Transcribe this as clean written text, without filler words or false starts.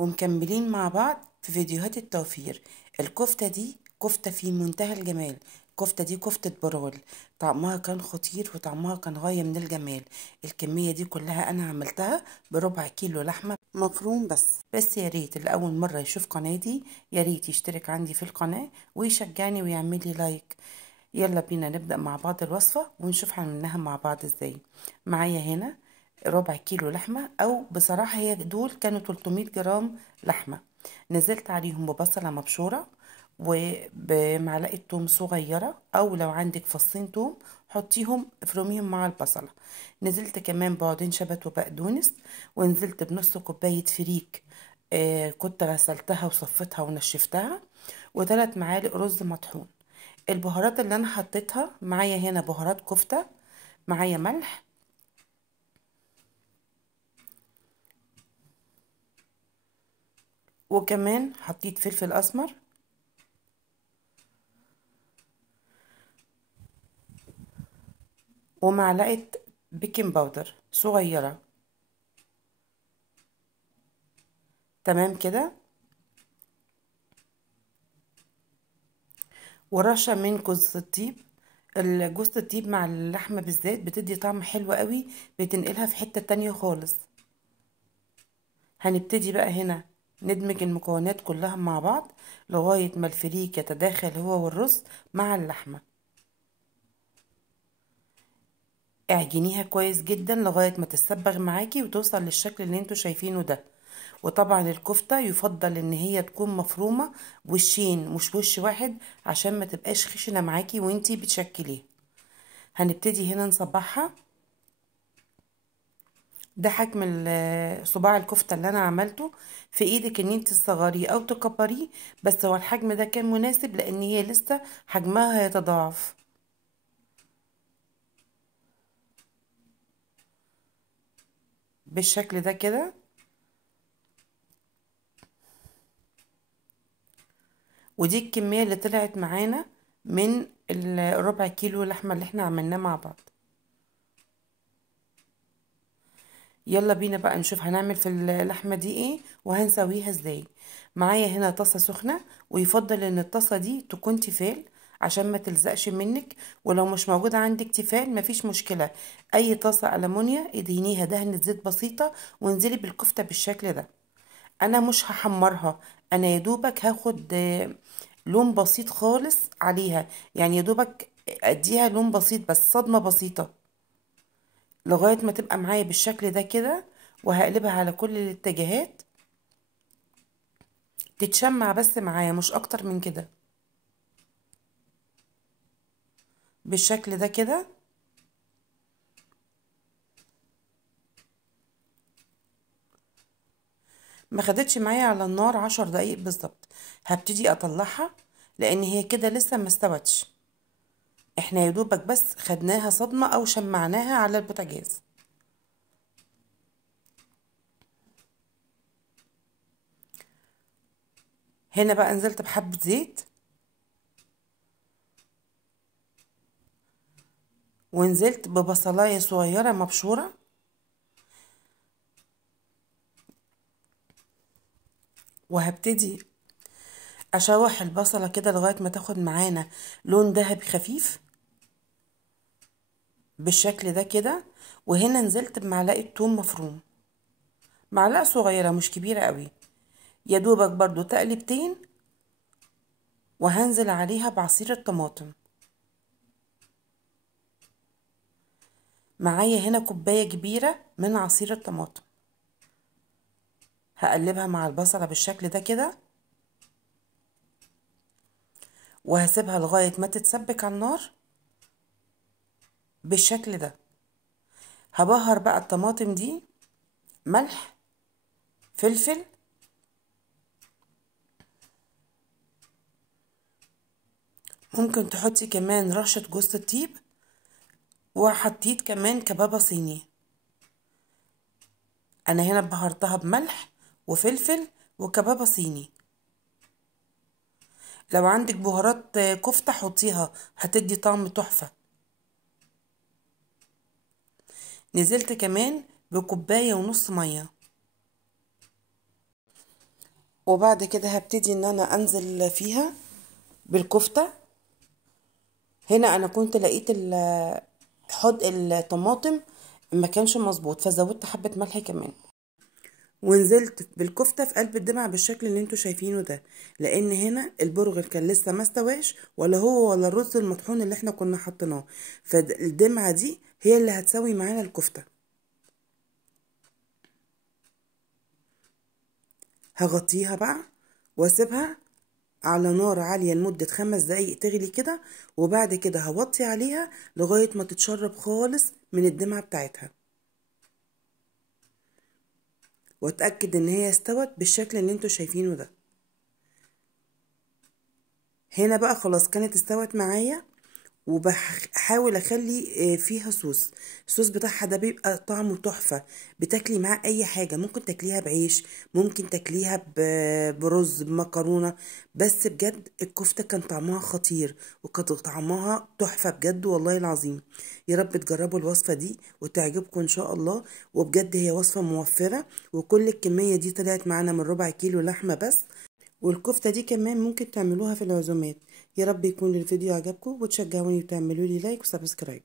ومكملين مع بعض في فيديوهات التوفير. الكفتة دي كفتة في منتهى الجمال. الكفتة دي كفتة برغل، طعمها كان خطير وطعمها كان غاية من الجمال. الكمية دي كلها أنا عملتها بربع كيلو لحمة مفروم. بس يا ريت اللي أول مرة يشوف قناتي يا ريت يشترك عندي في القناة ويشجعني ويعمل لي لايك. يلا بينا نبدأ مع بعض الوصفة ونشوف عملناها مع بعض ازاي. معايا هنا ربع كيلو لحمة، او بصراحة هي دول كانوا 300 جرام لحمة. نزلت عليهم ببصلة مبشورة وبمعلقة توم صغيرة، او لو عندك فصين توم حطيهم افرميهم مع البصلة. نزلت كمان بعودين شبت وبقدونس، ونزلت بنص كوباية فريك كنت غسلتها وصفتها ونشفتها، و3 معالق رز مطحون. البهارات اللي انا حطيتها معايا هنا بهارات كفتة، معايا ملح وكمان حطيت فلفل اسمر ومعلقة بيكنج باودر صغيرة. تمام كده، ورشة من جوز الطيب. جوز الطيب مع اللحمة بالذات بتدي طعم حلو قوي، بتنقلها في حتة تانية خالص. هنبتدي بقى هنا ندمج المكونات كلها مع بعض لغاية ما الفريك يتداخل هو والرز مع اللحمة. اعجنيها كويس جدا لغاية ما تتسبغ معاكي وتوصل للشكل اللي انتوا شايفينه ده. وطبعا الكفتة يفضل ان هي تكون مفرومة وشين مش وش واحد، عشان ما تبقاش خشنة معاكي وانتي بتشكليها. هنبتدي هنا نصبعها. ده حجم صباع الكفتة اللي انا عملته. في ايدك ان انتي تصغريه او تكبريه، بس هو الحجم ده كان مناسب لان هي لسه حجمها هيتضاعف. بالشكل ده كده. ودي الكمية اللي طلعت معانا من الربع كيلو لحمة اللي احنا عملناه مع بعض. يلا بينا بقى نشوف هنعمل في اللحمة دي ايه وهنسويها ازاي. معايا هنا طاسة سخنة، ويفضل ان الطاسة دي تكون تيفال عشان ما تلزقش منك. ولو مش موجودة عندك تيفال مفيش مشكلة، اي طاسة ألمونيا ادهنيها دهنة زيت بسيطة وانزلي بالكفتة بالشكل ده. انا مش هحمرها، انا يدوبك هاخد لون بسيط خالص عليها، يعني يدوبك اديها لون بسيط بس صدمة بسيطة لغاية ما تبقى معايا بالشكل ده كده. وهقلبها على كل الاتجاهات تتشمع بس معايا مش اكتر من كده. بالشكل ده كده. ما خدتش معايا على النار 10 دقايق بالظبط. هبتدي اطلعها لان هي كده لسه ما استوتش، احنا يدوبك بس خدناها صدمة او شمعناها على البوتاجاز. هنا بقى نزلت بحبة زيت، ونزلت ببصلاية صغيرة مبشورة، وهبتدي اشوح البصلة كده لغاية ما تاخد معانا لون ذهبي خفيف بالشكل ده كده. وهنا نزلت بمعلقة توم مفروم، معلقة صغيرة مش كبيرة قوي، يا دوبك برضو تقلبتين. وهنزل عليها بعصير الطماطم. معايا هنا كوباية كبيرة من عصير الطماطم، هقلبها مع البصلة بالشكل ده كده، وهسيبها لغاية ما تتسبك على النار بالشكل ده. هبهر بقى الطماطم دي ملح، فلفل، ممكن تحطي كمان رشة جوز الطيب، وحطيت كمان كبابة صيني. انا هنا بهرتها بملح وفلفل وكبابة صيني. لو عندك بهارات كفتة حطيها هتدي طعم تحفة. نزلت كمان بكوباية ونص مية. وبعد كده هبتدي ان انا انزل فيها بالكفتة. هنا انا كنت لقيت حدق الطماطم ما كانش مظبوط، فزودت حبة ملح كمان، ونزلت بالكفتة في قلب الدمعة بالشكل اللي انتوا شايفينه ده، لان هنا البرغل كان لسه ما استواش، ولا هو ولا الرز المطحون اللي احنا كنا حطيناه، فالدمعة دي هي اللي هتسوي معانا الكفتة. هغطيها بقى واسيبها على نار عالية لمدة 5 دقايق تغلي كده، وبعد كده هوطي عليها لغاية ما تتشرب خالص من الدمعة بتاعتها، واتأكد ان هي استوت بالشكل اللي انتوا شايفينه ده. هنا بقى خلاص كانت استوت معايا، وبحاول اخلي فيها صوص. الصوص بتاعها ده بيبقى طعمه تحفة، بتاكلي معاه اي حاجة، ممكن تاكليها بعيش، ممكن تاكليها برز بمكرونة، بس بجد الكفتة كان طعمها خطير، وكان طعمها تحفة بجد والله العظيم. يا رب تجربوا الوصفة دي وتعجبكم ان شاء الله، وبجد هي وصفة موفرة، وكل الكمية دي طلعت معانا من ربع كيلو لحمة بس، والكفتة دي كمان ممكن تعملوها في العزومات. يا رب يكون الفيديو عجبكم، وتشجعوني وتعملوا لي لايك وسبسكرايب.